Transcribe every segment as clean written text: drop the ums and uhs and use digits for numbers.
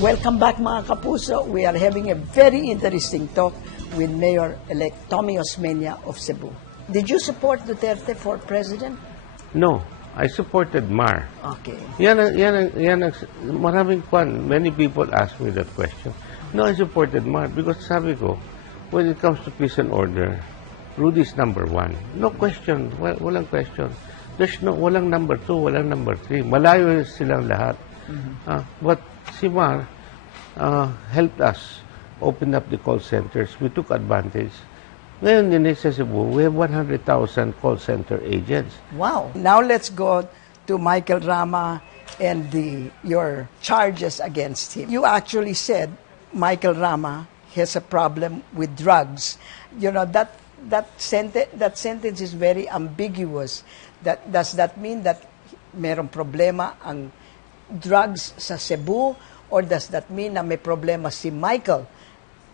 Welcome back mga kapuso. We are having a very interesting talk with Mayor-elect Tommy Osmeña of Cebu. Did you support Duterte for president? No, I supported Mar. Okay. Maraming kwan. Many people ask me that question. No, I supported Mar because sabi ko, when it comes to peace and order, Rudy's number one. No question. Walang question. Walang number two, walang number three. Malayo silang lahat. But si Mar helped us open up the call centers. We took advantage. Ngayon din sa Cebu, we have 100,000 call center agents. Wow. Now let's go to Michael Rama and your charges against him. You actually said Michael Rama has a problem with drugs. You know, that sentence is very ambiguous. Does that mean that merong problema ang drugs sa Cebu, or does that mean na may problema si Michael,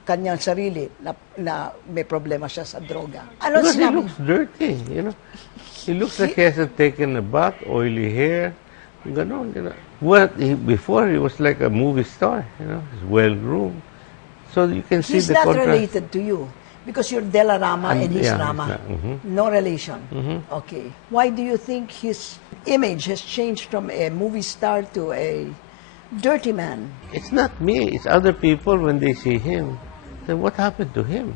kanyang sarili, na may problema siya sa droga? Ano because sinabi? he looks dirty, you know. He looks like he hasn't taken a bath, oily hair, ganon, you know. Before, he was like a movie star, you know. He's well-groomed. So you can see He's the not contrast. related to you. Because you're Dela Rama and he's yeah, Rama. he's not, No relation. Okay. Why do you think his image has changed from a movie star to a dirty man? It's not me. It's other people when they see him. Then what happened to him?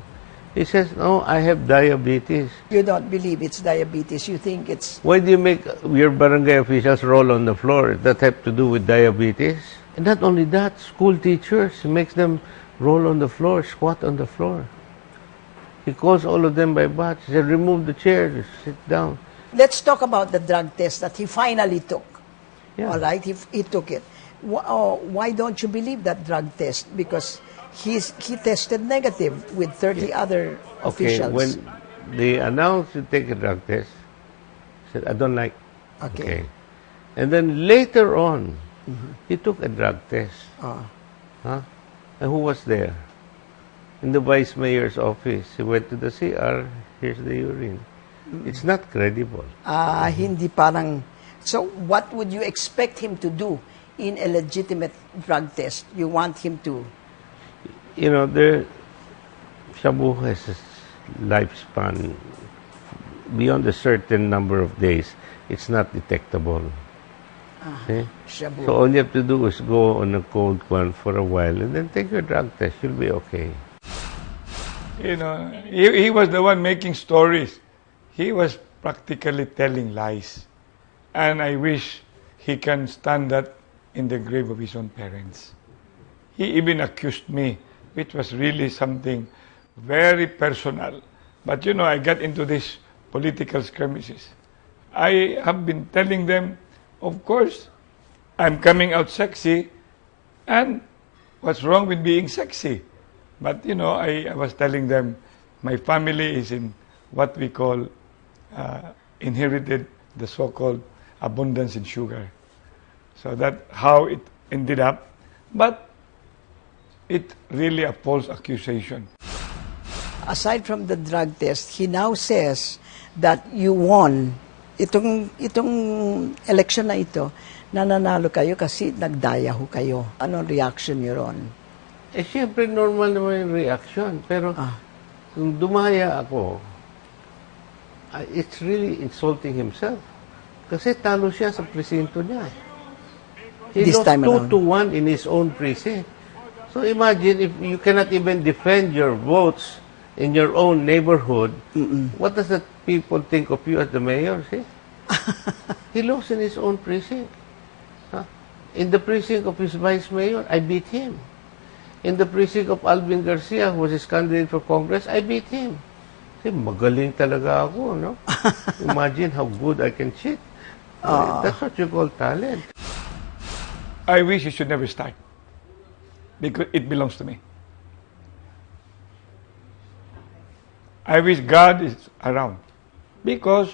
He says, "No, I have diabetes." You don't believe it's diabetes. You think it's... Why do you make your barangay officials roll on the floor? That have to do with diabetes? And not only that, school teachers, he makes them roll on the floor, squat on the floor. He calls all of them by batch. He said, remove the chair, sit down. Let's talk about the drug test that he finally took. Yeah. All right, he took it. Why don't you believe that drug test? Because he tested negative with 30 other officials. When they announced to take a drug test, he said, I don't like. Okay. And then later on, he took a drug test. And who was there? In the vice mayor's office. He went to the CR, here's the urine. It's not credible. Hindi parang... So what would you expect him to do in a legitimate drug test? You want him to... You know, Cebu has a lifespan beyond a certain number of days. It's not detectable. See? Cebu. So all you have to do is go on a cold one for a while and then take your drug test. You'll be okay. You know, he was the one making stories. He was practically telling lies. And I wish he can stand that in the grave of his own parents. He even accused me, which was really something very personal. But you know, I got into these political skirmishes. I have been telling them, of course, I'm coming out sexy, and what's wrong with being sexy? But, you know, I was telling them, my family is in what we call, inherited the so-called abundance in sugar. So that's how it ended up. But it really a false accusation. Aside from the drug test, he now says that you won itong election na ito, nananalo kayo kasi nagdaya ho kayo. Anong reaction niyo ron? Eh, siyempre, normal naman yung reaction. Pero, kung dumaya ako, it's really insulting himself. Kasi talo siya sa presinto niya. He This lost time 2-1 in his own precinct. So imagine if you cannot even defend your votes in your own neighborhood, what does the people think of you as the mayor? See? He lost in his own precinct. In the precinct of his vice mayor, I beat him. In the precinct of Alvin Garcia, who was his candidate for Congress, I beat him. See, magaling talaga ako, no? Imagine how good I can cheat. That's what you call talent. I wish he should never start, because it belongs to me. I wish God is around, because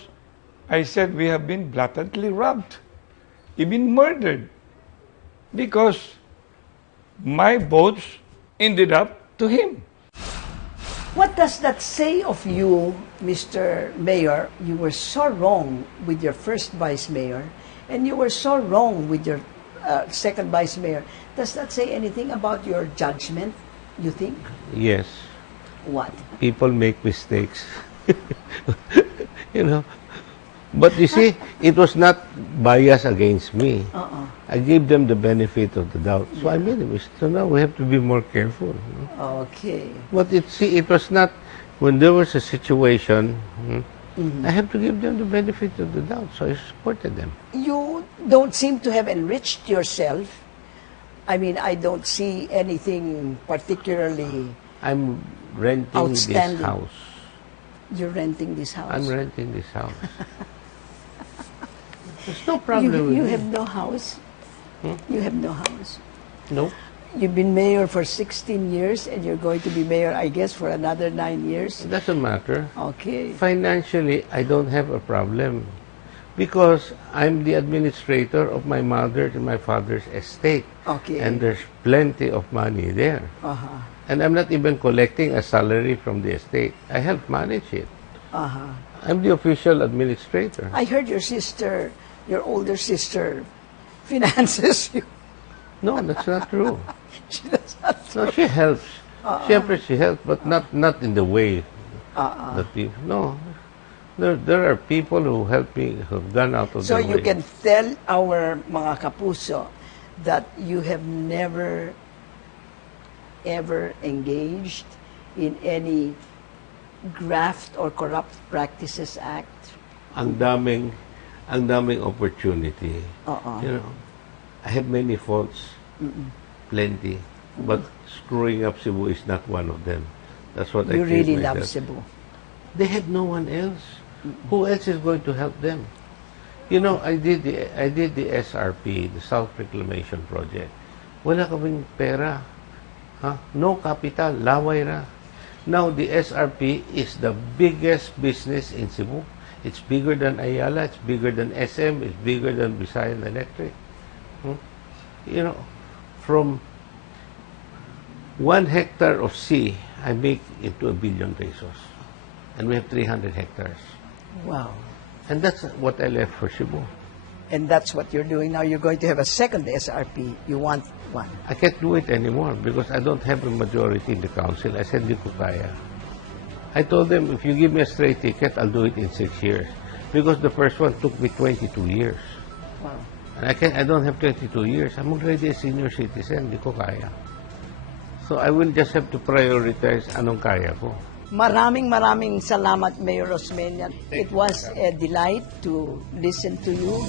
I said we have been blatantly robbed, even murdered, because my votes ended up to him. What does that say of you, Mr. Mayor? You were so wrong with your first vice mayor, and you were so wrong with your second vice mayor. Does that say anything about your judgment, you think? Yes. What? People make mistakes. You know. But you see, it was not bias against me. I gave them the benefit of the doubt. So I made a mistake. So now we have to be more careful. You know? Okay. But it was not, when there was a situation, I have to give them the benefit of the doubt. So I supported them. You don't seem to have enriched yourself. I mean, I don't see anything particularly. I'm renting Outstanding. this house. You're renting this house. I'm renting this house. There's no problem with You me. have no house. You have no house. No. You've been mayor for 16 years, and you're going to be mayor, I guess, for another 9 years. It doesn't matter. Okay. Financially, I don't have a problem because I'm the administrator of my mother and my father's estate. Okay. And there's plenty of money there. And I'm not even collecting a salary from the estate. I help manage it. I'm the official administrator. I heard your sister, your older sister, finances you. No, that's not true. She does not. No, she helps. Siyempre, she helps, but not in the way that people. No. There are people who help me, who've gone out of So their you way. can tell our mga kapuso that you have never, ever engaged in any graft or corrupt practices act. Ang daming opportunity. You know, I have many faults, plenty, but screwing up Cebu is not one of them. That's what You I really myself. love Cebu. They have no one else. Who else is going to help them? You know, I did the SRP, the South Reclamation Project. Wala kaming pera. No capital, laway ra. Now, the SRP is the biggest business in Cebu. It's bigger than Ayala, it's bigger than SM, it's bigger than Visayan Electric. You know, from 1 hectare of sea, I make into 1 billion pesos. And we have 300 hectares. Wow. And that's what I left for Cebu. And that's what you're doing now. You're going to have a second SRP. You want one. I can't do it anymore because I don't have a majority in the council. I said, di ko kaya. I told them, if you give me a straight ticket, I'll do it in 6 years. Because the first one took me 22 years. Wow. And I don't have 22 years. I'm already a senior citizen. Di ko kaya. So I will just have to prioritize anong kaya ko. Maraming salamat, Mayor Osmeña. It was a delight to listen to you.